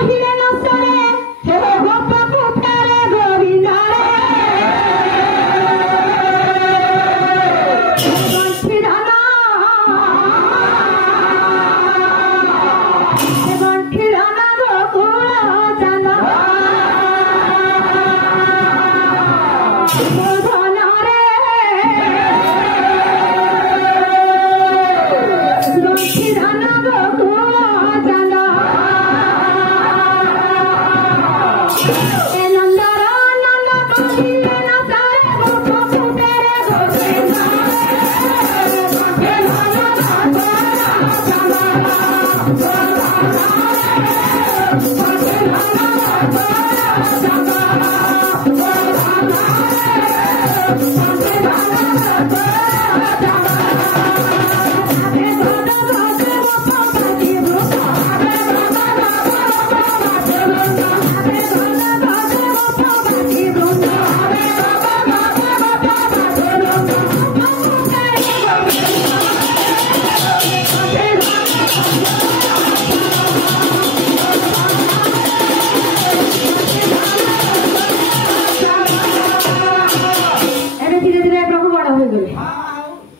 କହିଲେ ନ ସରେ ହେ ଗୋପକୁ ଫେରେ ଗୋବିନ୍ଦରେ ଗଣ୍ଠି ଧନ ଗୋକୁଳ ଚାନ୍ଦ ଧନରେ ଗଣ୍ଠି ଧନ ଗୋକୁଳ ଚାନ୍ଦ ନନ୍ଦର ନନ୍ଦ କହିଲେ ନ ସରେ ଗୋପକୁ ଫେରେ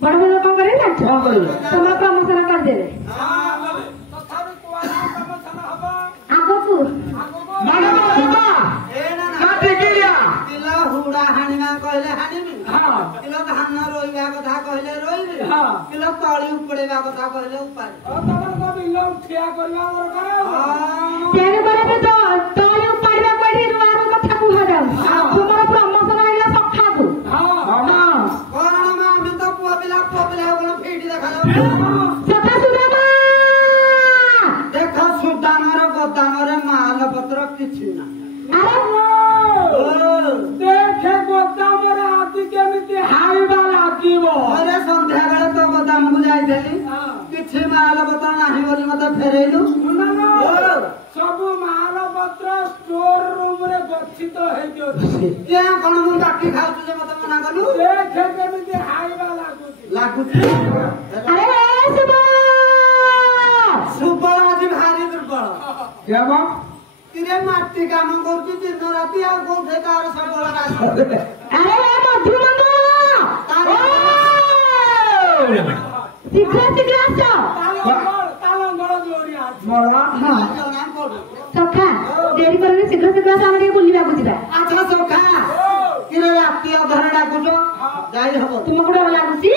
बड़ बड़ कौन करे तुम प्रमोशन करदेले आगकू हुड़ा हाणिमा कहले हाणिमी किलो धान रोइबा कथा कहले रोइबी किलो तळी उपड़ेबा कथा कहले उपाड़ी तमन को बिलो ठिया करबा मोर करे तेरे बरे तो तळी उपाड़बा पड़ी रुआर कथा कुहा जाऊ तुमर प्रमोशन आइला सखा को हां कोन मा मी तो पुआ पिला कोन फेडी देखा जाऊ सखा सुदामा देखो सुदामार गोदामरे माल पत्र किछि ना अरे देखे गोदामरे आदि केमिति हाइबा लागिबो अरे संध्या बेले तो गोदाम को जाइथेली किछि माल पत्र नाही बोली मते फेरेलु सब माल पत्र स्टोर रूम रे गच्छित हे जो के कोन मु बाकी खाउछु जे मते मना कलु देखे केमिति हाइबा लागुची अरे सुबल आज भारी दुर्बल केबो किरे माटी काम करती दिन राती आ कोठे तार सबल रात अरे मधुमंग शीघ्र शीघ्र आस तालंगळ जोरी आस मोळा सखा देरी करने शीघ्र शीघ्र आस हम बुलिबा को जिबा अच्छा सखा किरे राती अधर डाकुछ जाई हबो तुमको डर लागुची